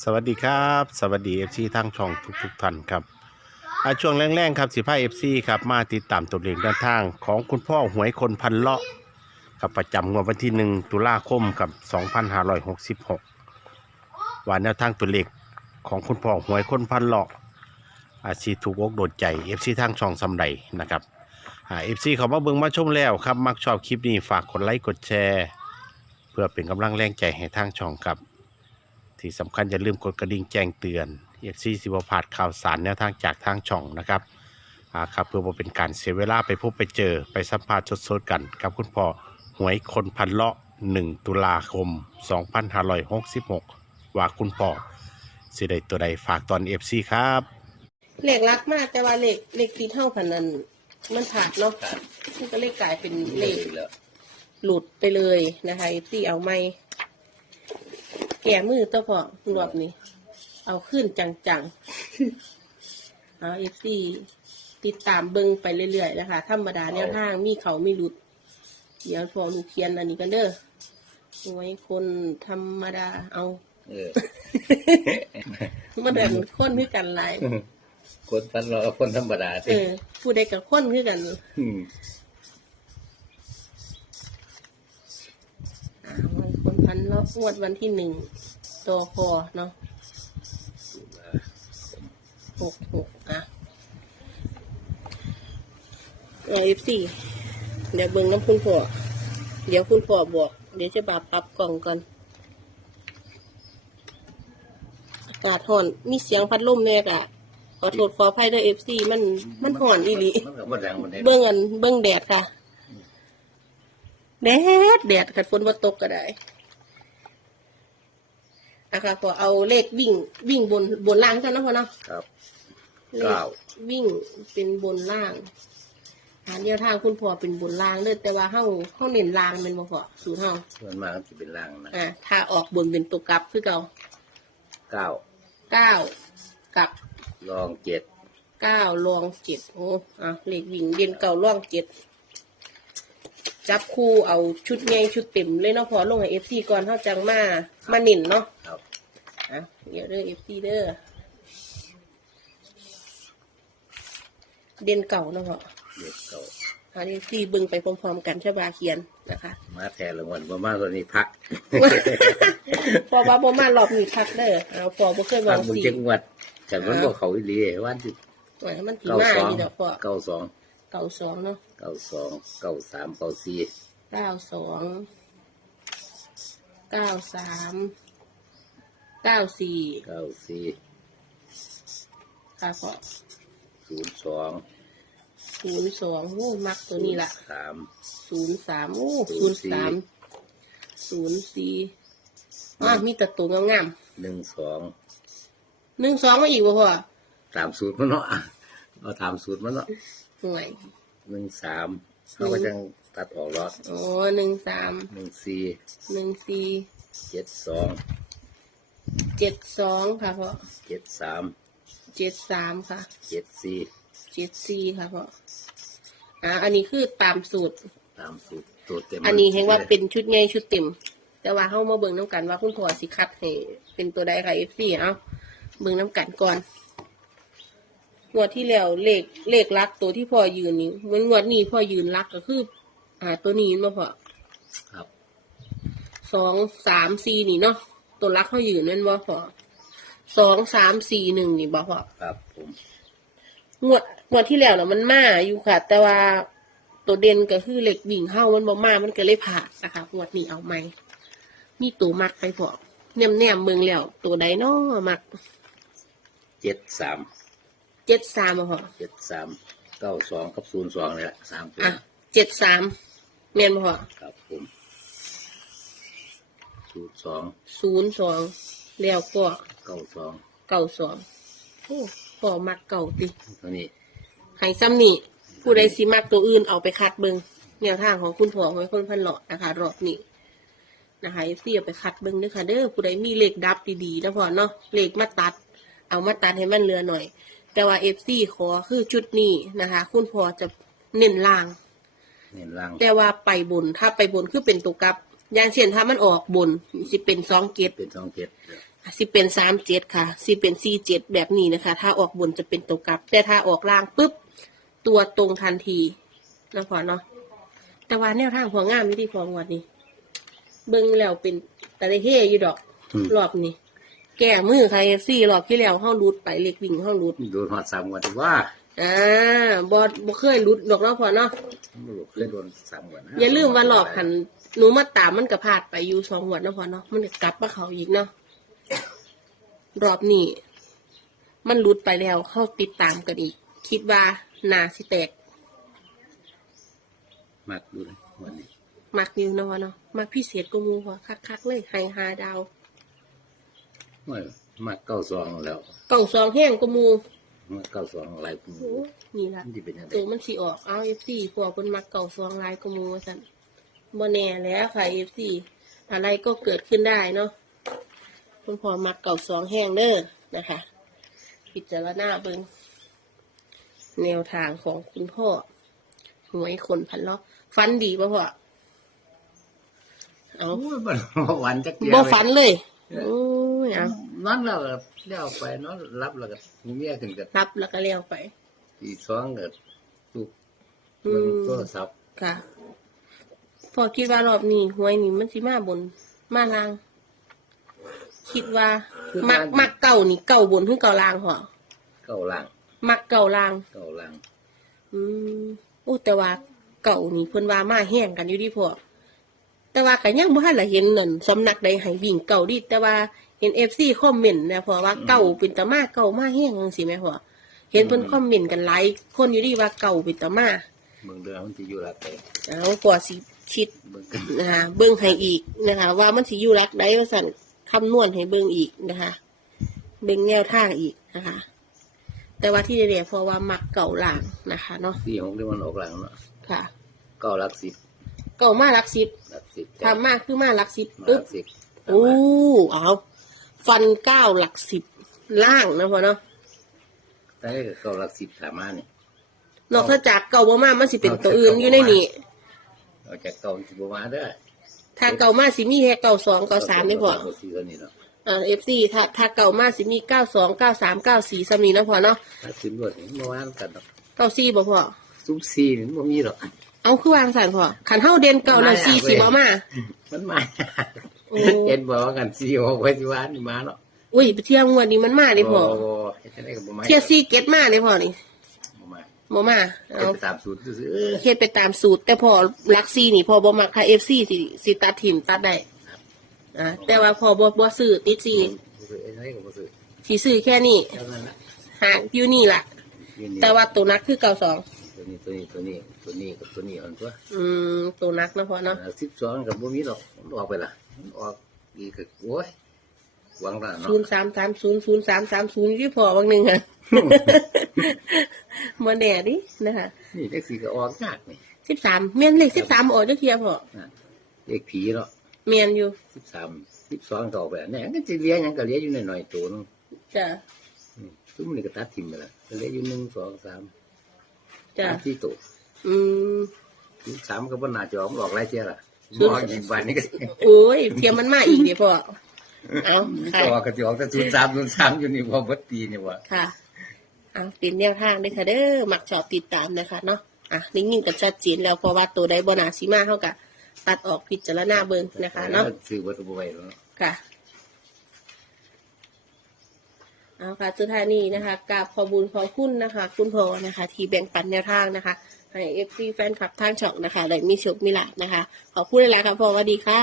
สวัสดีครับ สวัสดีเอฟซีทั้งช่องทุกๆท่านครับอาช่วงแรงๆครับสิบห้าเอฟซีครับมาติดตามตัวเลขด้านทางของคุณพ่อหวยคนพันเลาะครับประจำงวดวันที่หนึ่งตุลาคมกับ2566ว่าแนวทางตัวเลขของคุณพ่อหวยคนพันเลาะอาชีถูกอกโดนใจเอฟซีทางช่องสำไรนะครับเอฟซีเขามาเบิ่งมาชมแล้วครับมักชอบคลิปนี้ฝากกดไลค์กดแชร์ เพื่อเป็นกำลังแรงใจให้ทางช่องครับ ที่สำคัญอย่าลืมกดกระดิ่งแจ้งเตือนเอฟซีสิบพลาดข่าวสารแนวทางจากทางช่องนะครับอ่าครับเพื่อบ่เป็นการเสียเวลาไปพบไปเจอไปสัมภาษณ์สดๆกันกับคุณพ่อหวยคนพันเลาะ1 ตุลาคม 2566 ว่าคุณพ่อสิได้ตัวใดฝากตอนเอฟซีครับ เหล็กรักมากแต่ว่าเหล็กเหล็กที่เท่าพันนั้นมันขาดเนาะมันก็เลยกลายเป็นเหล็กหลุดไปเลยนะคะตีเอาไม่ แก่มือตัวพอรวบนี่เอาขึ้นจังๆ เอาเอฟซีติดตามเบิงไปเรื่อยๆนะคะ ธรรมดาแนวทางมีเขาไม่หลุด เดี๋ยวพอลูกเคียนอันนี้กันเด้อไว้คนธรรมดาเอาเออมันเดินคนคือกันหลายคนพันเรากับคนธรรมดาเอสิอผู้ใดกับคนคือกัน ม อ่า วันคนพันรอบงวดวันที่หนึ่งตัวคอเนาะหกหกอะเอฟซีเดี๋ยวเบิ่งน้ำคุณพ่อเดี๋ยวคุณพ่อบอก เดี๋ยวจะบาปรับกล่องก่อนอากาศห่อนมีเสียงพัดลมแน่กะขอโทษขออภัยด้วยเอฟซีมันมันห่อนอีหลีมันก็บ่ดังมันได้เบิ้งอันเบิ้งแดดค่ะ แดดแดดขัดฝนมาตกก็ได้ อะค่ะพอเอาเลขวิ่งวิ่งบนบนล่างกันนะพ่อเนาะครับเลขเก้าวิ่งเป็นบนล่างหาแนวทางคุณพ่อเป็นบนล่างเลยแต่ว่าเฮาเฮาเน้นล่างเป็นบ่พอสูตรเฮาส่วนมากมันจะเป็นล่างนะอ่าถ้าออกบนเป็นตัวกลับคือเก่าเก้าเก้ากับรองเจ็ด เก้าลองเจ็ดโอ้อะเลขวิ่งเด่นเก่าล่องเจ็ด จับคู่เอาชุดไงชุดเต็มเลยเนาะพอลงให้เอฟซีก่อนเท่าจังมา มาหนินเนาะครับ อะเดี๋ยวเด้อเอฟซีเด้อเด่นเก่าเนาะพอเด็กเก้าอันนี้ซีบึงไปพร้อมๆกันชะบาเขียนนะคะ มาแทนรางวัลประมาณตอนนี้พักพอว่าบ่มารอบนี้คักเด้อเอาพอบ่เคยบพัอกกมึงสีจังหวัดแต่มันบอกเขาอีหลีวันที่หน่อยมันถีเก้ามาสองนี่เนาะพอเก้าสอง เก่าสองเนาะเก้าสองเก้าสามเก้าสี่เก้าสองเก้าสามเก้าสี่เก้าสี่ค่ะพอศูนย์สองศูนย์สองโอ้มักตัวนี้ละสามศูนย์สามโอ้ศูศูนนย์ย์สี่สามศูนย์สี่อ่ามีแต่ตัวงามหนึ่งสองๆหนึ่งสองมาอีกบ่พ่อ ตามสูตรมันเนาะเอาตามสูตรมันเนาะ ห่วยหนึ่งสามเขาก็จังตัดออกรอดโอ้หนึ่งสามหนึ่งสี่หนึ่งสี่เจ็ดสองเจ็ดสองค่ะพ่อเจ็ดสามเจ็ดสามค่ะเจ็ดสี่เจ็ดสี่ค่ะพ่ออ่าอันนี้คือตามสูตร ตามสูตรสูตรเต็มอันนี้เห็นว่าเป็นชุดใหญ่ชุดเต็ม แต่ว่าเข้ามาเบิ่งน้ำกันว่าคุณพ่อสิคัดให้เป็นตัวใดค่ะเอฟซีเอาเบิ่งน้ำกันก่อน งวดที่แล้วเลขเลขลักตัวที่พ่อยืนนี่เหมือนงวดนี้พ่อยืนลักก็คือ อ่า ตัวนี้มาพอครับสองสามสี่นี่เนาะตัวลักเขายืนนั่นบ่พอสองสามสี่หนึ่งนี่บ่พอครับผมงวดงวดที่แล้วเนาะมันมาอยู่ค่ะ แต่ว่าตัวเด่นก็คือเหล็กวิ่งเข้ามันบ่มามันก็เลยผ่านนะคะงวดนี้เอาไหมมีตัวมักไปพอแนมแนมๆเมืองแล้ว ตัวใดเนาะมักเจ็ดสาม เจ็ดสามอะพอเจ็ดสามเก้าสองกับศูนย์สองนี่แหละสามตัวอะเจ็ดสามแม่นบ่พอครับผมศูนย์สองศูนย์สองแล้วก็เก้าสองเก่าสองโอ้พอมักเก่าติตัวนี้ให้ซ้ำนี่ผู้ใดสิมักตัวอื่นเอาไปคัดเบิงแนวทางของคุณพ่อไว้คนพันหลอดนะคะ รอบนี้นะคะเสี่เอาไปคัดเบิงเด้อค่ะเด้อผู้ใดมีเลขดับดีๆนะพ่อเนาะเลขมาตัด เอามาตัดให้มันเหลือหน่อย แต่ว่าเอฟซีขอคือชุดนี้นะคะ คุณพ่อจะเน้นล่าง เน้นล่าง แต่ว่าไปบนถ้าไปบนคือเป็นตัวกลับ อย่างเช่นถ้ามันออกบนสิเป็นสองเกตเป็นสองเจ็ดสิเป็นสามเจ็ดค่ะสิเป็นสี่เจ็ดแบบนี้นะคะ ถ้าออกบนจะเป็นตัวกลับ แต่ถ้าออกล่างปุ๊บตัวตรงทันทีนะพอเนาะแต่ว่าแนวทางพองามนี่ที่พองวดนี้เบิ่งแล้วเป็นตะเลเฮอยู่ดอกอืมรอบนี้ แก้มือใครซี่รอบที่แล้วห้ารูดไปเล็กวิ่งห้ารูดโดนหอดสามวันที่ว่าอ่าบอบ่เคยรุดดอกเนาะพอเนาะไม่รู้เคยโดนสามวันนะอย่าลืมว่าหลอกหันหนูมาตามมันก็พลาดไปอยู่สองงวดเนาะพอเนาะมันก็กลับมาเขาอีกเนาะรอบนี้มันรุดไปแล้วเข้าติดตามกันอีก คิดว่านาสิแตกมากดูเลยวันนี้มักอยู่เนาะพอเนาะมักพิเศษก็มูพอคักๆเลยไฮฮาดาว ไม่มากเก้าซองแล้วเก่าซองแห้งก็มูมากเก้าซองอะไรผมโอ้นี่ละ มันจะเป็นยังไงตัวมันสีออก เอาเอฟซีพวกคนมักเก่าซองลายก็มูสันบ่แน่แล้วค่ะเอฟซีอะไรก็เกิดขึ้นได้เนาะคุณพ่อมักเก่าซองแห้งเด้อนะคะ พิจารณาเบิงแนวทางของคุณพ่อหวยคนพันล้อฟันดีป่ะพ่อเอาโอ้ยมันวันจักเดียวบ่ฟันเลย โอ้ยเอานอนแล้วก็เลี้ยวไปนอนรับแล้วก็มีเมียขึ้นกับรับแล้วก็เลี้ยวไปตีสองก็ลูกอืเบิ่งมโทรศัพท์ค่ะ พอคิดว่ารอบนี้หวยนี่มันสิมาบน มาลาง คิดว่า มักมักเก่านี่เก่าบนถึงเก่าลางเหรอเก้าล่าง มักเก่าลาง เก้าล่าง อืมอู้แต่ว่าเก่านี่เพิ่นว่ามาแห้งกันอยู่ดีพอ แต่ว่าก็ยังบ่ทันละเห็นนั่นสำนักใดให้วิ่งเก่าดิแต่ว่าเห็น FC คอมเมนต์นะพอว่าเก่าเป็นตามาเก่ามาแห้งจังซี่แม่พอเห็นเพิ่นคอมเมนต์กันหลายคนอยู่ดีว่าเก่าเป็นตามาเบิ่งเดือนมันจะอยู่ละไปเอาพอสิคิดเบิ่งกันนะคะเบิ้งให้อีกนะคะ ว่ามันสิอยู่รักได้ว่าสั่นคำนวณให้เบิ้งอีกนะคะ เบิ้งแนวทางอีกนะคะ แต่ว่าที่เรียกเพราะว่ามักเก่าหลางนะคะเนาะสี่หกเดือนมันออกหลังเนาะค่ะ เก้าหลักสิบเก่ามารักสิบหลัก สิบทำมากคือมารักสิบมาปุ๊หบลักสิบโอ้เอาฟันเก้าหลักสิบล่างนะพอเนาะแต่นี่ก็เก้าหลักสิบถามมานี่นอกจากเก่าบ่มามันสิเป็นตัวอื่นอยู่ในนี้เอาจากเก้าสิบประมาณเด้อถ้าเก่ามาสิมีแค่เก่าสองเก่าสามนี่พอเก้าสี่เท่านี้เนาะอ่าเอฟซีถ้าถ้าเก่ามาสิมีเก้าสองเก้าสามเก้าสี่สามีนะพอเนาะถ้าขึ้นรถนี่ประมาณกันเนาะเก้าสี่บ่พอซุ้มสี่นี่มันบ่มีหรอก เอาคือวางสันพอขันเท่าเด่นเก่านั่นไม่สี่เอาสิบเว้ยเอามามันมาโอ้เห็นบอกว่ากันสี่หกไว้ที่บ้านนี่มาเนาะอุ้ยไปเที่ยวงวดนี้มันมาเลยพอโอ้เฮ็ดจังไดก็บ่มาเที่ยวซีเก็ตมาเลยพอนี่บ่มาบ่มาเฮ็เอาดไปตามสูตรซื่อเฮ็ดไปตามสูตร แต่พอลักซีนี่พอบ่มักค่ะเอฟซีสิสิตัดถิ่มตัดได้อ่าแต่ว่าพอบ่บ่ซื้อติดซีๆเฮ็ดจังไดก็บ่ซื้อสิซื้อแค่นี้เท่านั้นล่ะหางอยู่นี่ล่ะนี่นี่แต่ว่าตัวนักคือเก่าสอง ตัวนี้ตัวนี้ตัวนี้กับตัวนี้อันตัวอืมตัวนักนะพ่อเนาะสิบสองกับบ่มีหรอกออกไปละออกอีกก็โอ้ยวังละเนาะศูนย์สามสามศูนย์ศูนย์สามสามศูนย์ที่พอบางหนึ่งค่ะมาแน่ดินะคะนี่เลขสี่ก็ออกยากนี่สิบสามเมียนเลขสิบสามออกได้เทียพอเลขผีเนาะเมียนอยู่สิบสามสิบสองก็ออกไปล้วเนี่ยก็จะเลี้ยงยังก็เลี้ยงอยู่หน่อยๆตัวนึงจ้ะอืมซุ้มนี่ก็ตัดทิมไปละเลี้ยงอยู่หนึ่งสองสาม จ้ะสามที่ตัวอืมสิบสามก็บ่น่าจะออกมันออกหลายเที่ยละศูนย์ออกอีกวันนี้ก็โอ้ยเทียมมันมาอีกเดี๋ยวพอเอาค่ะก็ออกก็จะออกแต่ศูนย์สามศูนย์สามอยู่นี่พอเบิดปีนี่ว่าค่ะเอาเป็นแนวทางด้วยค่ะเด้อมักชอบติดตามนะคะเนาะอะนิ่งๆกับชัดเจนแล้วเพราะว่าตัวใดบนาซีมาเท่ากับตัดออกพิจารณาเบิ่งนะคะเนาะซื้อเบิดก็บ่ไหวแล้วเนาะค่ะ เอาค่ะสุดท้ายนี้นะคะกราบขอบุญขอคุณนะคะ คุณพอนะคะ ที่แบ่งปันแนวทางนะคะให้เอฟซีแฟนคลับทางช่องนะคะได้มีโชคมีลาภนะคะ ขอบคุณหลายๆครับพอสวัสดีค่ะ